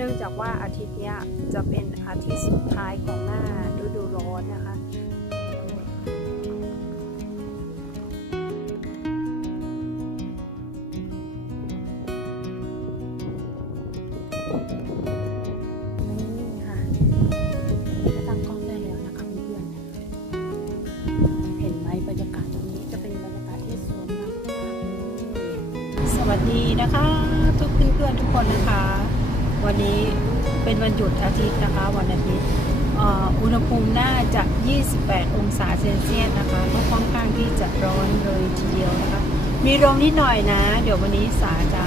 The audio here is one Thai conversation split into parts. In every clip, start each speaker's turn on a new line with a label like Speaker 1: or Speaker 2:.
Speaker 1: เนื่องจากว่าอาทิตย์นี้จะเป็นอาทิตย์สุดท้ายของหน้าฤดูร้อนนะคะนี่ค่ะก็ตั้งกล้องได้แล้วนะคะเพื่อนเห็นไหมบรรยากาศตรงนี้จะเป็นบรรยากาศที่สวยงามมากสวัสดีนะคะ ทุกเพื่อนๆทุกคนนะคะ วันนี้เป็นวันหยุดอาทิตย์นะคะวันอาทิตย์อุณหภูมิน่าจะ 28 องศาเซลเซียสนะคะก็ค่อนข้างที่จะร้อนเลยทีเดียวนะคะ มีลมนิดหน่อยนะ เดี๋ยววันนี้สาจะ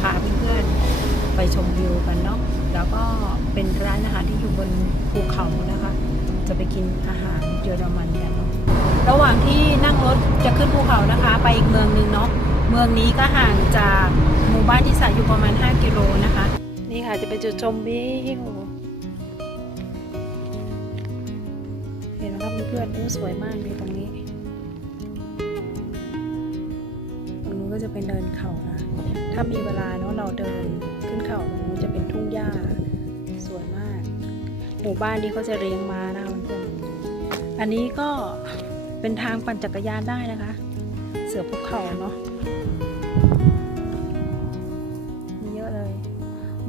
Speaker 1: พาเพื่อนๆไปชมวิวกันเนาะแล้วก็เป็นร้านอาหารที่อยู่บนภูเขานะคะ จะไปกินอาหารเยอรมันกันเนาะระหว่างที่นั่งรถจะขึ้นภูเขานะคะ ไปอีกเมืองหนึงเนาะเมืองนี้ก็ห่างจากหมู่บ้านที่สาอยู่ประมาณ 5 กิโลนะคะ นี่ค่ะจะเป็นจุดชมวิวเห็นไหมครับเพื่อนๆโอ้สวยมากเลยตรงนี้ตรงนู้นก็จะเป็นเดินเขานะถ้ามีเวลาเนาะเราเดินขึ้นเขาตรงนู้นจะเป็นทุ่งหญ้าสวยมาก หมู่บ้านนี้เขาจะเลี้ยงม้านะคะเพื่อนๆอันนี้ก็เป็นทางปั่นจักรยานได้นะคะ เสือภูเขาเนาะ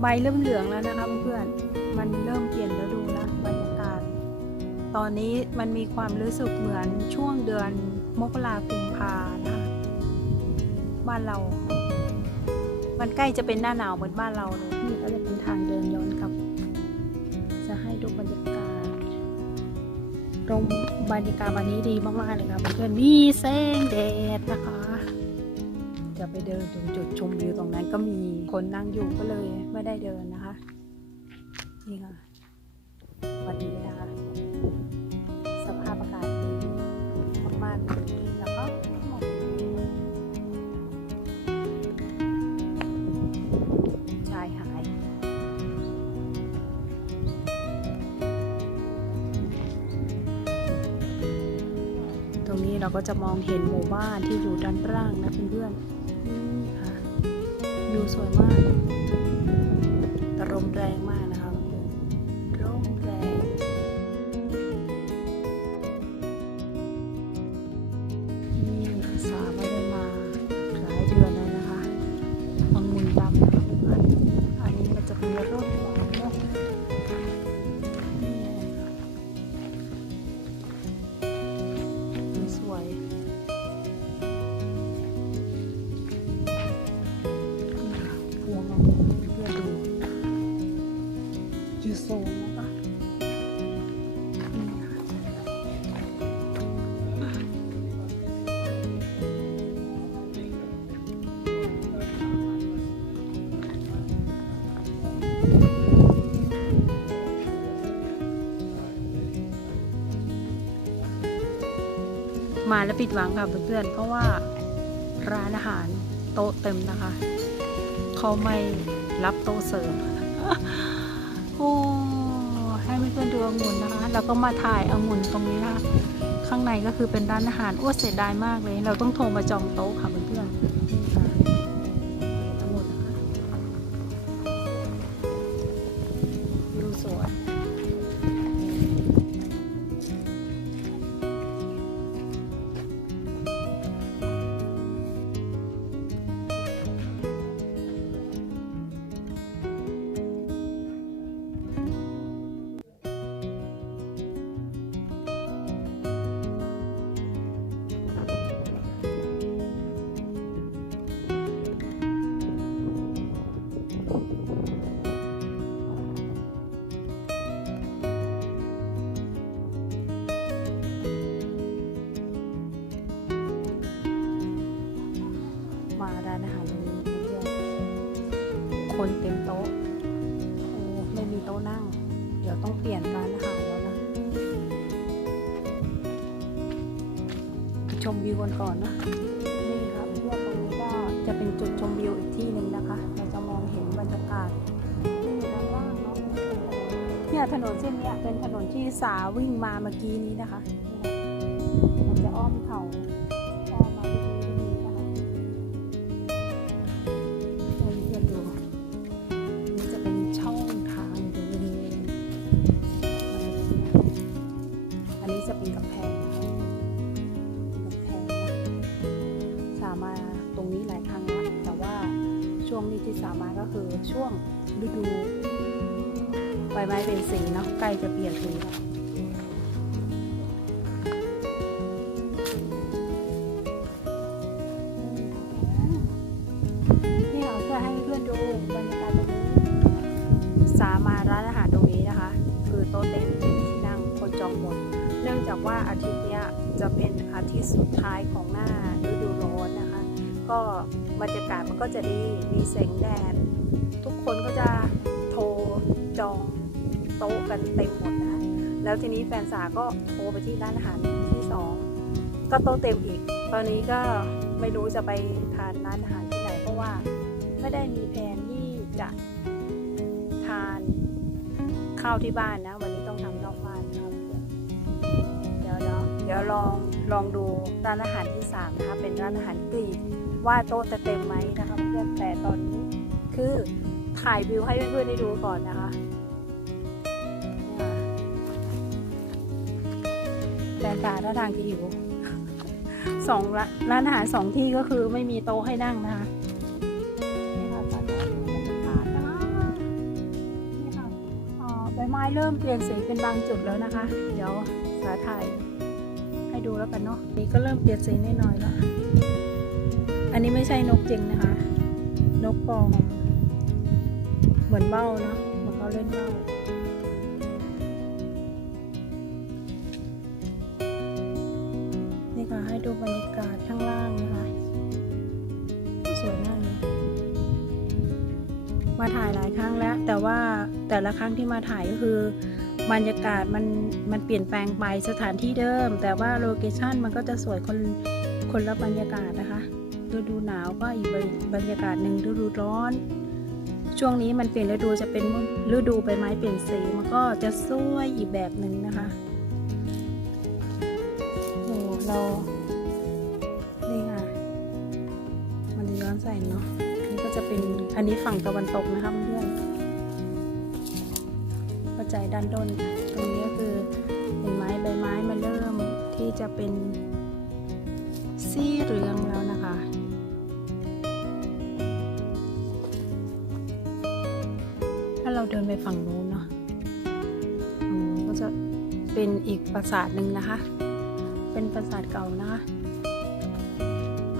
Speaker 1: ใบเริ่มเหลืองแล้วนะคะเพื่อนๆมันเริ่มเปลี่ยนฤดูแล้วบรรยากาศ ตอนนี้มันมีความรู้สึกเหมือนช่วงเดือนมกรากุมภานะคะบ้านเรา มันใกล้จะเป็นหน้าหนาวเหมือนบ้านเราเลยนี่ก็จะเป็นทางเดินย้อนกลับ จะให้ดูบรรยากาศตรงบรรยากาศวันนี้ดีมากๆเลยค่ะเพื่อนๆมีแสงแดดนะคะ จะไปเดินตรงจุดชมวิวตรงนั้นก็มีคนนั่งอยู่ก็เลยไม่ได้เดินนะคะ นี่ค่ะวันนี้นะคะสภาพอากาศมากๆเลยแล้วก็มองชายหาดตรงนี้เราก็จะมองเห็นหมู่บ้านที่อยู่ด้านล่างนะเพื่อนๆ นี่ค่ะดูสวยมากแต่ลมแรงมากนะคะเพื่อนๆลมแรงนี่สาไม่ได้มาหลายเดือนแล้วนะคะองุ่นดำนะคะอันนี้มันจะเป็นร่ม มาแล้วผิดหวังค่ะเพื่อนๆเพราะว่าร้านอาหารโต๊ะเต็มนะคะ เขาไม่รับโต๊ะเสริมโอ้ให้เพื่อนๆดูองุ่นนะคะแล้วก็มาถ่ายองุ่นตรงนี้นะคะข้างในก็คือเป็นร้านอาหารอ้วเสียดายมากเลย เราต้องโทรมาจองโต๊ะค่ะเพื่อนๆ เต็มโต๊ะโอ้ไม่มีโต๊ะนั่ง เดี๋ยวต้องเปลี่ยนร้านอาหารแล้วนะชมวิวกันก่อนนะนี่ค่ะเพื่อนตรงนี้ก็จะเป็นจุดชมวิวอีกที่หนึ่งนะคะ เราจะมองเห็นบรรยากาศที่อยู่ด้านล่างเนาะเนี่ยถนนเส้นนี้เป็นถนนที่สาวิ่งมาเมื่อกี้นี้นะคะนี่นะมันจะอ้อมเขา จะเป็นกำแพงนะคะกำแพงนะสามารถตรงนี้หลายครั้งละแต่ว่าช่วงนี้ที่สามารถก็คือช่วงฤดูใบไม้เป็นสีเนาะใกล้จะเปลี่ยนสีแล้ว สุดท้ายของหน้าฤดูร้อนนะคะ ก็บรรยากาศมันก็จะดีมีแสงแดด ทุกคนก็จะโทรจองโต๊ะกันเต็มหมดนะแล้วทีนี้แฟนสาวก็โทรไปที่ร้านอาหารที่สองก็โต๊ะเต็มอีก ตอนนี้ก็ไม่รู้จะไปทานร้านอาหารที่ไหนเพราะว่าไม่ได้มีแผนที่จะทานข้าวที่บ้านนะ วันนี้ต้องทำนอกบ้านนะครับเดี๋ยวเดี๋ยวเดี๋ยวลอง ลองดูร้านอาหารที่สามนะคะเป็นร้านอาหารกรีกว่าโต๊ะจะเต็มไหมนะคะเพื่อนแต่ตอนนี้คือถ่ายวิวให้เพื่อนๆได้ดูก่อนนะคะแฟนตาท่าทางจะหิวสองร้านอาหารสองที่ก็คือไม่มีโต๊ะให้นั่งนะคะนี่ค่ะจัดไว้บรรยากาศนะนี่ค่ะใบไม้เริ่มเปลี่ยนสีเป็นบางจุดแล้วนะคะ เดี๋ยวสาถ่าย ให้ดูแล้วกันเนาะนี่ก็เริ่มเปลี่ยนสีนิดหน่อยแล้วอันนี้ไม่ใช่นกจริงนะคะ นกปลอมเหมือนเบ้าเนาะเหมือนเขาเล่นเบ้านี่ค่ะให้ดูบรรยากาศข้างล่างนะคะสวยมากเลยมาถ่ายหลายครั้งแล้ว แต่ว่าแต่ละครั้งที่มาถ่ายก็คือ บรรยากาศมันมันเปลี่ยนแปลงไปสถานที่เดิม แต่ว่าโลเคชั่นมันก็จะสวยคนคนละบรรยากาศนะคะฤดูหนาวก็อีกบรรยากาศหนึ่งฤดูร้อน ช่วงนี้มันเปลี่ยนฤดูจะเป็นฤดูใบไม้เปลี่ยนสีมันก็จะสวยอีกแบบหนึ่งนะคะโอ้เรานี่ค่ะมันจะย้อนแสงเนาะนนี้ก็จะเป็นอันนี้ฝั่งตะวันตกนะคะเพื่อน ๆกระจด้านด้นตรงนี้ก็คือเห็นไหมใบไม้มันเริ่มที่จะเป็นสีเหลืองแล้วนะคะถ้าเราเดินไปฝั่งนู้นเนาะก็จะเป็นอีกปราสาทหนึ่งนะคะ เป็นปราสาทเก่านะคะ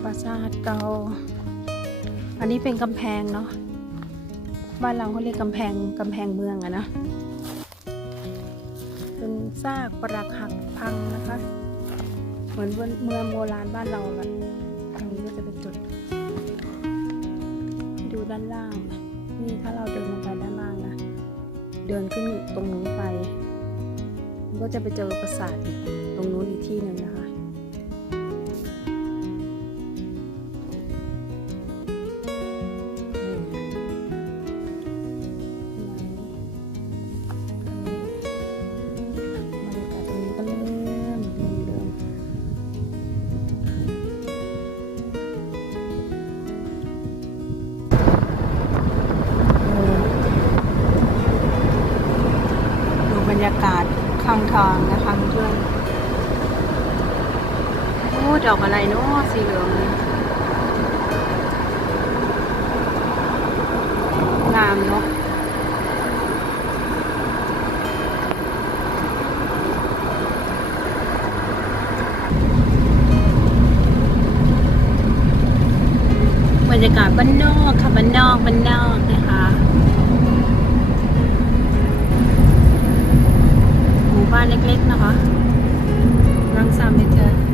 Speaker 1: ปราสาทเก่า อันนี้เป็นกำแพงเนาะบ้านเราเขาเรียกกำแพงกำแพงเมืองอะนะเป็น ซากปรักหักพังนะคะ เหมือนเมืองโบราณบ้านเราแหละตรงนี้ก็จะเป็นจุด ดูด้านล่าง นี่ถ้าเราเดินลงไปด้านล่างนะ เดินขึ้นตรงนู้นไป ก็จะไปเจอปราสาทตรงนู้นอีกที่หนึ่งนะคะ ดอกอะไรเนาะสีเหลืองงามเนาะบรรยากาศบ้านนอกค่ะบ้านนอกบ้านนอกนะคะหมู่บ้านเล็กๆนะคะรังสามเมตร